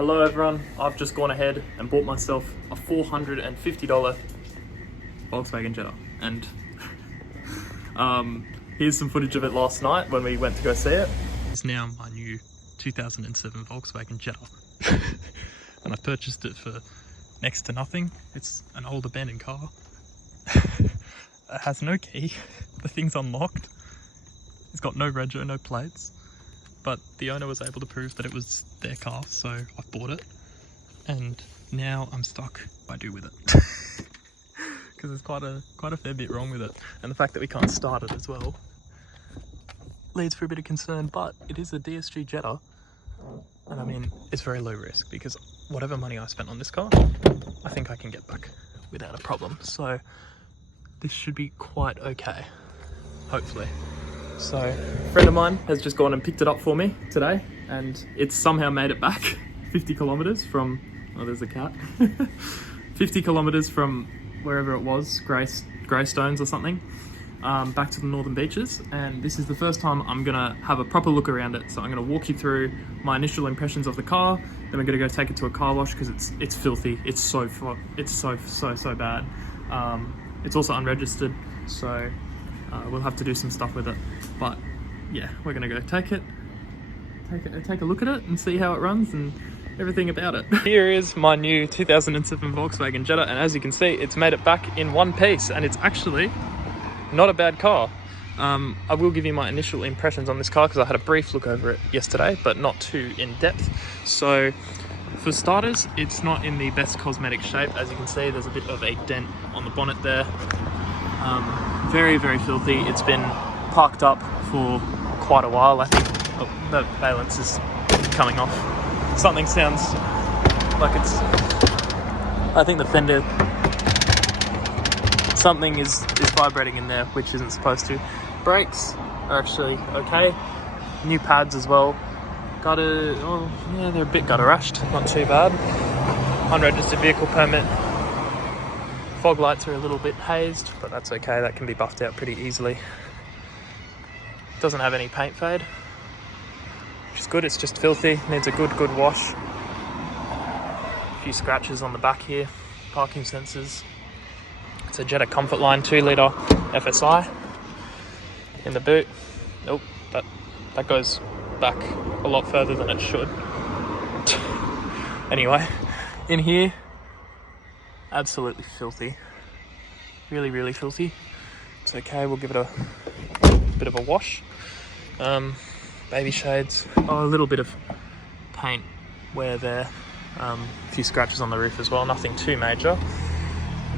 Hello everyone, I've just gone ahead and bought myself a $450 Volkswagen Jetta, and here's some footage of it last night when we went to go see it. It's now my new 2007 Volkswagen Jetta and I purchased it for next to nothing. It's an old abandoned car. It has no key, the thing's unlocked, it's got no rego, no plates. But the owner was able to prove that it was their car, so I bought it. And now I'm stuck. What do I do with it? Because there's quite a fair bit wrong with it. And the fact that we can't start it as well leads for a bit of concern, but it is a DSG Jetta. And I mean, it's very low risk because whatever money I spent on this car, I think I can get back without a problem. So this should be quite okay, hopefully. So a friend of mine has just gone and picked it up for me today, and it's somehow made it back 50 kilometers from, oh there's a cat, 50 kilometers from wherever it was, Greystones or something, back to the northern beaches. And this is the first time I'm gonna have a proper look around it. So I'm gonna walk you through my initial impressions of the car, then I'm gonna go take it to a car wash because it's filthy. It's so bad. It's also unregistered, so we'll have to do some stuff with it. But yeah, we're gonna go take a look at it and see how it runs and everything about it. Here is my new 2007 Volkswagen Jetta, and as you can see, it's made it back in one piece, and it's actually not a bad car. I will give you my initial impressions on this car because I had a brief look over it yesterday, but not too in depth. So for starters, it's not in the best cosmetic shape. As you can see, there's a bit of a dent on the bonnet there. Very, very filthy. It's been parked up for quite a while. I think the valence is coming off. Something sounds like it's, I think the fender, something is vibrating in there, which isn't supposed to. Brakes are actually okay. New pads as well. Gutter, oh yeah, they're a bit gutter rashed, not too bad. Unregistered vehicle permit. Fog lights are a little bit hazed, but that's okay, that can be buffed out pretty easily. Doesn't have any paint fade, which is good. It's just filthy, needs a good wash. A few scratches on the back here, parking sensors. It's a Jetta Comfort Line 2-litre FSI in the boot. Nope, that goes back a lot further than it should. Anyway, in here, absolutely filthy. Really filthy. It's okay, we'll give it a bit of a wash. Baby shades. Oh, a little bit of paint wear there. A few scratches on the roof as well, nothing too major.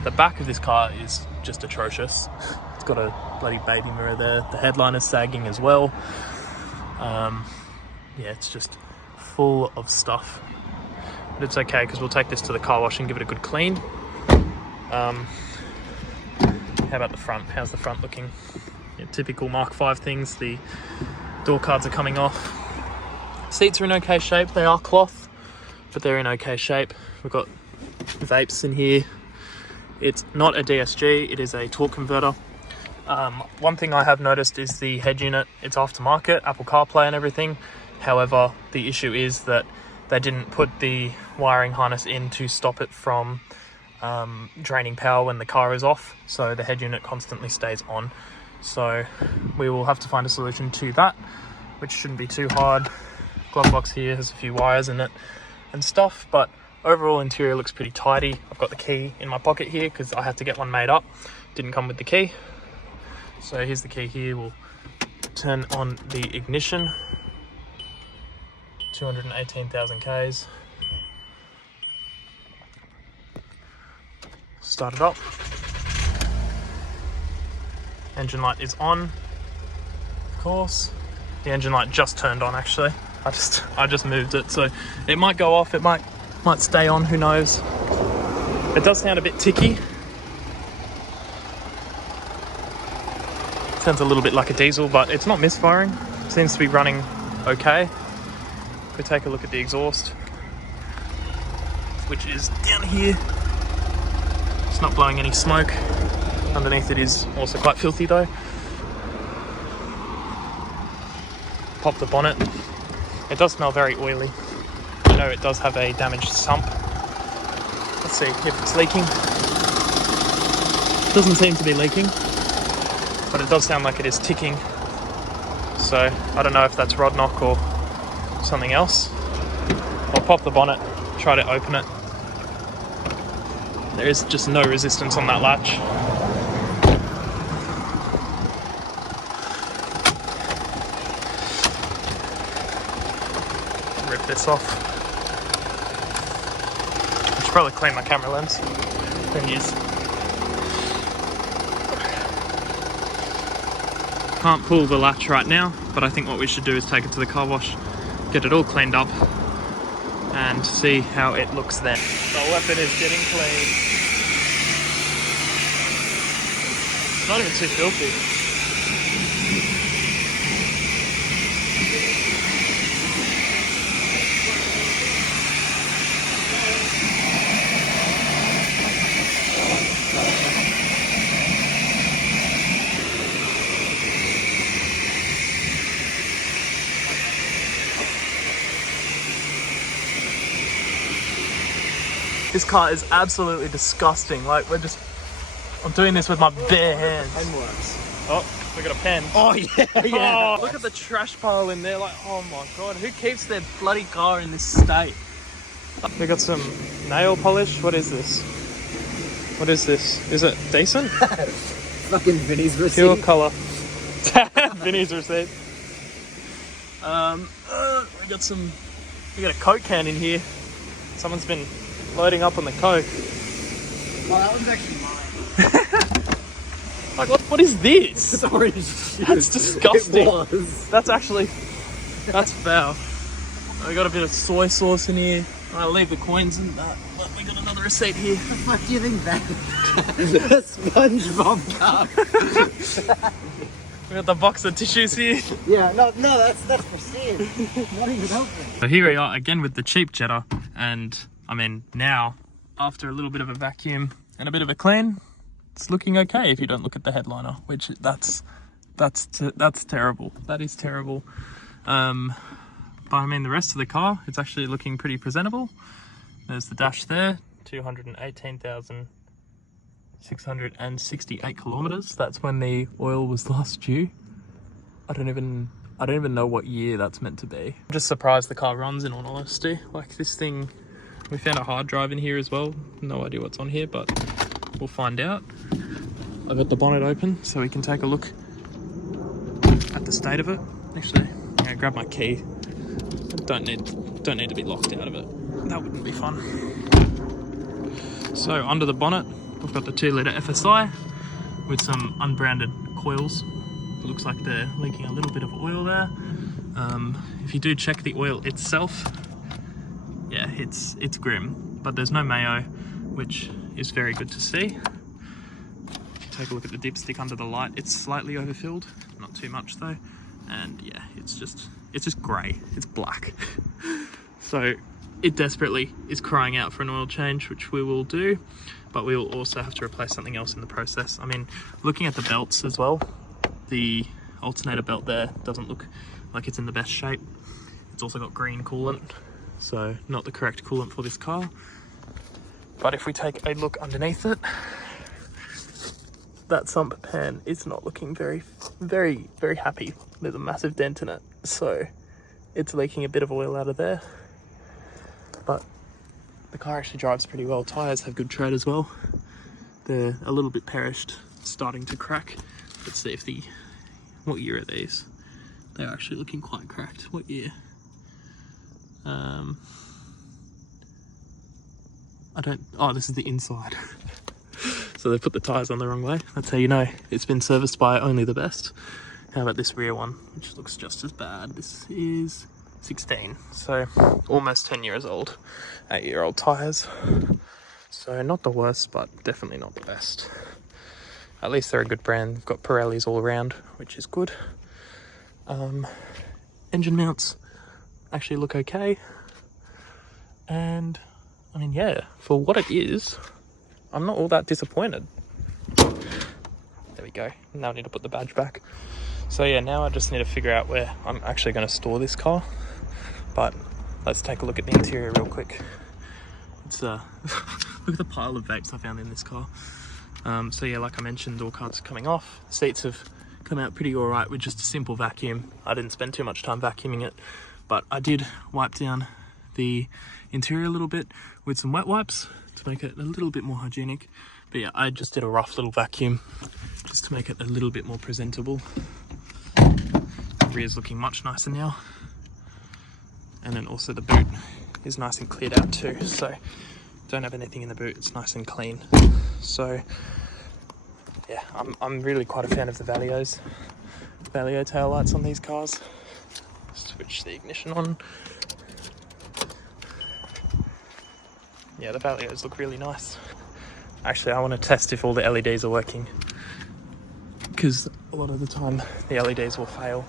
The back of this car is just atrocious. It's got a bloody baby mirror there. The headline is sagging as well. Yeah, it's just full of stuff. But it's okay because we'll take this to the car wash and give it a good clean. How about the front? How's the front looking? Yeah, typical Mark V things. The door cards are coming off. Seats are in okay shape. They are cloth, but they're in okay shape. We've got vapes in here. It's not a DSG, it is a torque converter. One thing I have noticed is the head unit. It's aftermarket, Apple CarPlay and everything. However, the issue is that they didn't put the wiring harness in to stop it from draining power when the car is off, so the head unit constantly stays on. So we will have to find a solution to that, which shouldn't be too hard. Glove box here has a few wires in it and stuff, but overall interior looks pretty tidy. I've got the key in my pocket here because I had to get one made up. Didn't come with the key. So here's the key here. We'll turn on the ignition. 218,000 Ks. Start it up. Engine light is on, of course. The engine light just turned on actually. I just moved it, so it might go off, it might stay on, who knows. It does sound a bit ticky. Sounds a little bit like a diesel, but it's not misfiring. It seems to be running okay. If we take a look at the exhaust, which is down here, it's not blowing any smoke. Underneath it is also quite filthy though. Pop the bonnet. It does smell very oily. I know it does have a damaged sump. Let's see if it's leaking. Doesn't seem to be leaking, but it does sound like it is ticking. So I don't know if that's rod knock or something else. I'll pop the bonnet, try to open it. There is just no resistance on that latch. Rip this off. I should probably clean my camera lens and use. Can't pull the latch right now, but I think what we should do is take it to the car wash, get it all cleaned up, and see how it looks then. The weapon is getting clean. It's not even too filthy. This car is absolutely disgusting. Like, I'm doing this with my bare hands. Pen works. Oh, we got a pen. Oh yeah, yeah. Oh, look at the trash pile in there. Like, oh my God, who keeps their bloody car in this state? We got some nail polish. What is this? What is this? Is it decent? Fucking Vinny's receipt. Pure colour. Vinny's receipt. We got a Coke can in here. Someone's been loading up on the Coke. Oh, that one's actually mine. Like, what is this? It's orange juice. That's disgusting. It was. That's foul. We got a bit of soy sauce in here. I'll leave the coins in that. But we got another receipt here. What the fuck do you think that is? A SpongeBob cup. We got the box of tissues here. Yeah, no, that's pristine. Not even open. So here we are again with the cheap Jetta, and I mean, now after a little bit of a vacuum and a bit of a clean, it's looking okay if you don't look at the headliner, which that's terrible. That is terrible. But I mean, the rest of the car, it's actually looking pretty presentable. There's the dash there, 218,668 kilometers. That's when the oil was last due. I don't even know what year that's meant to be. I'm just surprised the car runs, in all honesty. Like, this thing, we found a hard drive in here as well. No idea what's on here, but we'll find out. I've got the bonnet open so we can take a look at the state of it. Actually, I'm gonna grab my key. Don't need to be locked out of it. That wouldn't be fun. So under the bonnet, we've got the 2-litre FSI with some unbranded coils. It looks like they're leaking a little bit of oil there. If you do check the oil itself, yeah, it's grim, but there's no mayo, which is very good to see. If you take a look at the dipstick under the light, it's slightly overfilled, not too much though. And yeah, it's just grey, it's black. So it desperately is crying out for an oil change, which we will do, but we will also have to replace something else in the process. I mean, looking at the belts as well, the alternator belt there doesn't look like it's in the best shape. It's also got green coolant, so not the correct coolant for this car. But if we take a look underneath it, that sump pan is not looking very happy. There's a massive dent in it, so it's leaking a bit of oil out of there. But the car actually drives pretty well. Tyres have good tread as well. They're a little bit perished, starting to crack. Let's see if what year are these? They're actually looking quite cracked. What year? This is the inside. So they put the tyres on the wrong way. That's how you know it's been serviced by only the best. How about this rear one, which looks just as bad? This is 16, so almost 10 years old. 8-year-old tyres. So not the worst, but definitely not the best. At least they're a good brand. They've got Pirellis all around, which is good. Engine mounts actually look okay. And I mean, yeah, for what it is, I'm not all that disappointed. There we go. Now I need to put the badge back. So yeah, now I just need to figure out where I'm actually going to store this car. But let's take a look at the interior real quick. It's look at the pile of vapes I found in this car. So yeah, like I mentioned, door cards are coming off. The seats have come out pretty alright with just a simple vacuum. I didn't spend too much time vacuuming it, but I did wipe down the interior a little bit with some wet wipes to make it a little bit more hygienic. But yeah, I just did a rough little vacuum just to make it a little bit more presentable. The rear's looking much nicer now. And then also the boot is nice and cleared out too. So don't have anything in the boot, it's nice and clean. So yeah, I'm really quite a fan of the Valio tail lights on these cars. Switch the ignition on. Yeah, the Valios look really nice. Actually, I want to test if all the LEDs are working, because a lot of the time the LEDs will fail.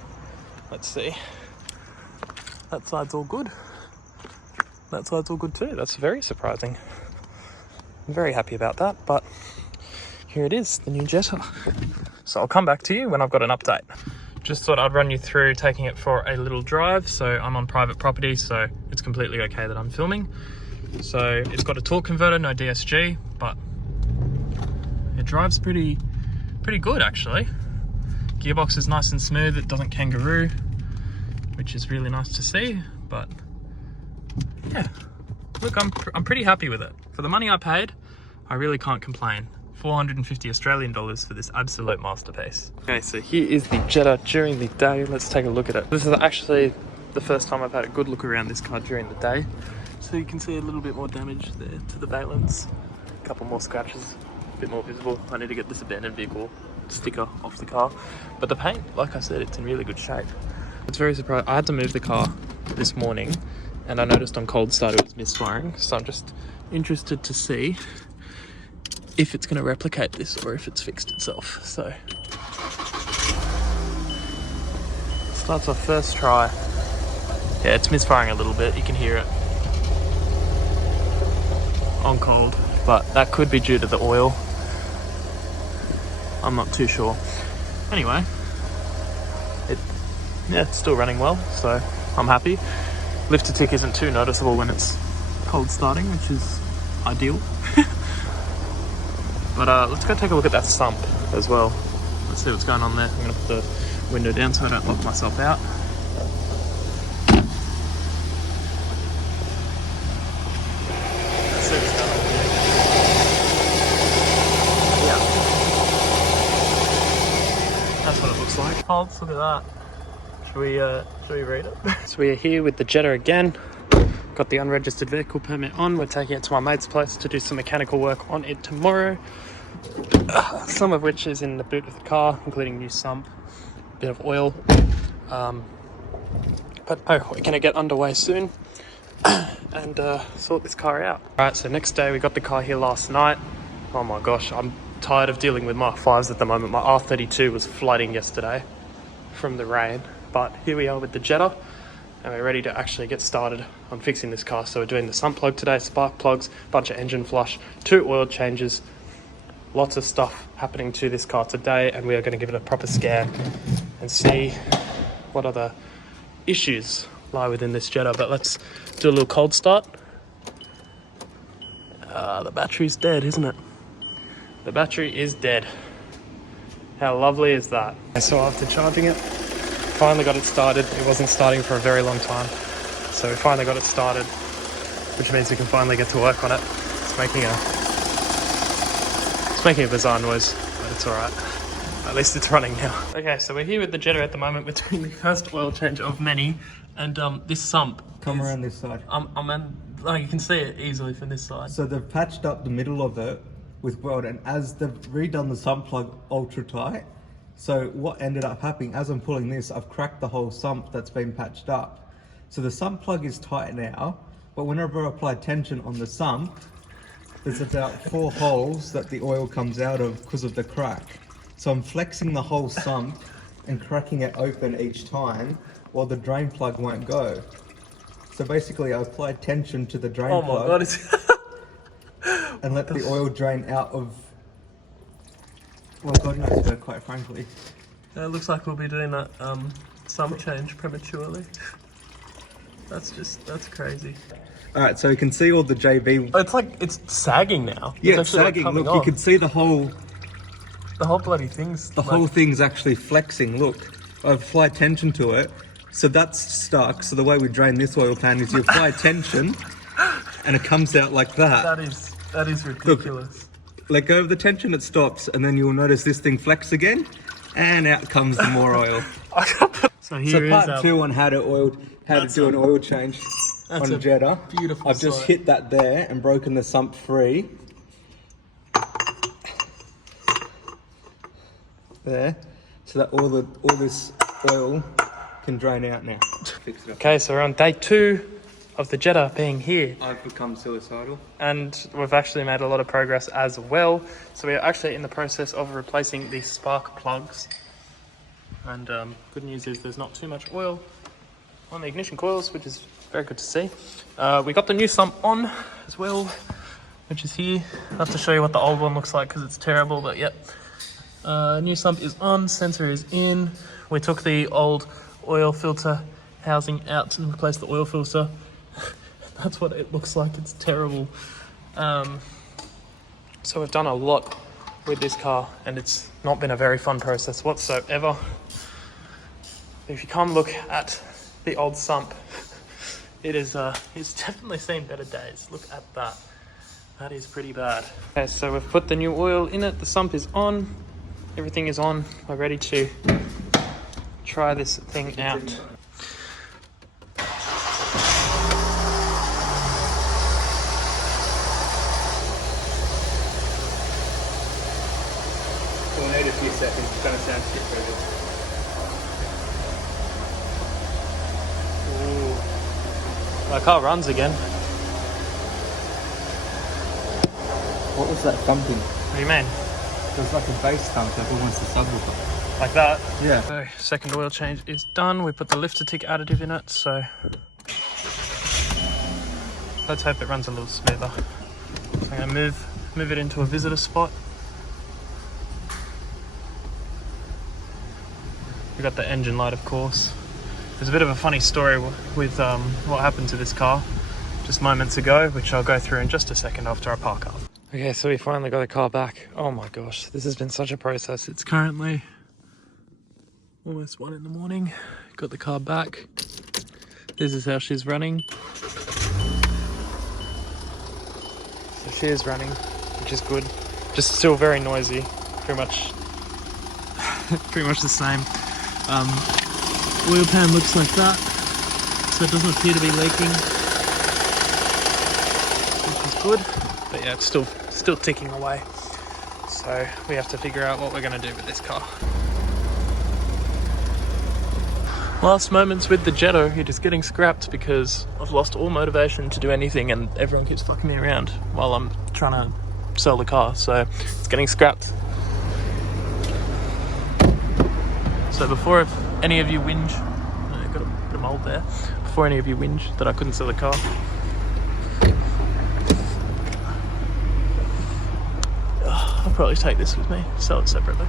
Let's see. That side's all good. That side's all good too. That's very surprising. I'm very happy about that, but here it is, the new Jetta. So I'll come back to you when I've got an update. Just thought I'd run you through taking it for a little drive. So I'm on private property, so it's completely okay that I'm filming. So it's got a torque converter, no DSG, but it drives pretty good actually. Gearbox is nice and smooth, it doesn't kangaroo, which is really nice to see. But yeah, look, I'm pretty happy with it. For the money I paid, I really can't complain. 450 Australian dollars for this absolute masterpiece. Okay, so here is the Jetta during the day. Let's take a look at it. This is actually the first time I've had a good look around this car during the day. So you can see a little bit more damage there to the valence. A couple more scratches, a bit more visible. I need to get this abandoned vehicle sticker off the car. But the paint, like I said, it's in really good shape. It's very surprising. I had to move the car this morning and I noticed on cold start it was misfiring. So I'm just interested to see if it's going to replicate this or if it's fixed itself. So starts off first try. Yeah, it's misfiring a little bit. You can hear it on cold, but that could be due to the oil. I'm not too sure. Anyway, it's still running well, so I'm happy. Lifter tick isn't too noticeable when it's cold starting, which is ideal. But let's go take a look at that sump as well. Let's see what's going on there. I'm going to put the window down so I don't lock myself out. Let's see what's going on there. Yeah. That's what it looks like. Oh, look at that. Should we read it? So we are here with the Jetta again. Got the unregistered vehicle permit on. We're taking it to my mate's place to do some mechanical work on it tomorrow. Some of which is in the boot of the car, including new sump, a bit of oil. But we're going to get underway soon and sort this car out. Alright, so next day we got the car here last night. Oh my gosh, I'm tired of dealing with Mark 5s at the moment. My R32 was flooding yesterday from the rain. But here we are with the Jetta. And we're ready to actually get started on fixing this car. So we're doing the sump plug today, spark plugs, bunch of engine flush, 2 oil changes, lots of stuff happening to this car today, and we are going to give it a proper scan and see what other issues lie within this Jetta. But let's do a little cold start. The battery's dead, isn't it? The battery is dead. How lovely is that? So after charging it, finally got it started. It wasn't starting for a very long time, so we finally got it started, which means we can finally get to work on it. It's making a bizarre noise, but it's all right. At least it's running now. Okay, so we're here with the Jetta at the moment. We're doing the first oil change of many, and this sump. Come around this side. Oh, you can see it easily from this side. So they've patched up the middle of it with weld, and as they've redone the sump plug ultra tight, so what ended up happening, as I'm pulling this, I've cracked the whole sump that's been patched up. So the sump plug is tight now, but whenever I apply tension on the sump, there's about 4 holes that the oil comes out of because of the crack. So I'm flexing the whole sump and cracking it open each time while the drain plug won't go. So basically I apply tension to the drain plug. Oh my god, and let the oil drain out of, well, God knows where, quite frankly. It looks like we'll be doing that sump change prematurely. That's crazy. Alright, so you can see all the JB. It's like, it's sagging now. Yeah, it's it's sagging. Look, you can see the whole bloody thing's... The whole thing's actually flexing. Look, I apply tension to it, so that's stuck. So the way we drain this oil pan is you apply tension, and it comes out like that. That is ridiculous. Look, let go of the tension, it stops, and then you'll notice this thing flex again, and out comes the more oil. So here part 2 on how to do an oil change on a Jetta. Beautiful. I've just hit that there and broken the sump free. There, so that all this oil can drain out now. Fix it up. Okay, so we're on day 2 of the Jetta being here. I've become suicidal. And we've actually made a lot of progress as well. So we're actually in the process of replacing the spark plugs. And good news is there's not too much oil on the ignition coils, which is very good to see. We got the new sump on as well, which is here. I'll have to show you what the old one looks like because it's terrible, but yep. New sump is on, sensor is in. We took the old oil filter housing out and replaced the oil filter. That's what it looks like, it's terrible. So we've done a lot with this car and it's not been a very fun process whatsoever. If you come look at the old sump, it's definitely seen better days. Look at that. That is pretty bad. Okay, so we've put the new oil in it, the sump is on. Everything is on. We're ready to try this thing out. We'll need a few seconds. It's going to sound shit for this. Ooh. My car runs again. What was that thumping? What do you mean? It was like a bass thump, like almost a subwoofer. Like that? Yeah. So, second oil change is done. We put the lifter tick additive in it, so let's hope it runs a little smoother. So I'm going to move it into a visitor spot. We got the engine light, of course. There's a bit of a funny story with what happened to this car just moments ago, which I'll go through in just a second after I park up. Okay, so we finally got the car back. Oh my gosh, this has been such a process. It's currently almost 1 in the morning. Got the car back. This is how she's running. So she is running, which is good. Just still very noisy. Pretty much the same. Oil pan looks like that, so it doesn't appear to be leaking, which is good. But yeah, it's still ticking away. So we have to figure out what we're going to do with this car. Last moments with the Jetta, it is getting scrapped because I've lost all motivation to do anything and everyone keeps fucking me around while I'm trying to sell the car. So it's getting scrapped. So before if any of you whinge, got a bit of mold there, before any of you whinge that I couldn't sell the car, I'll probably take this with me, sell it separately.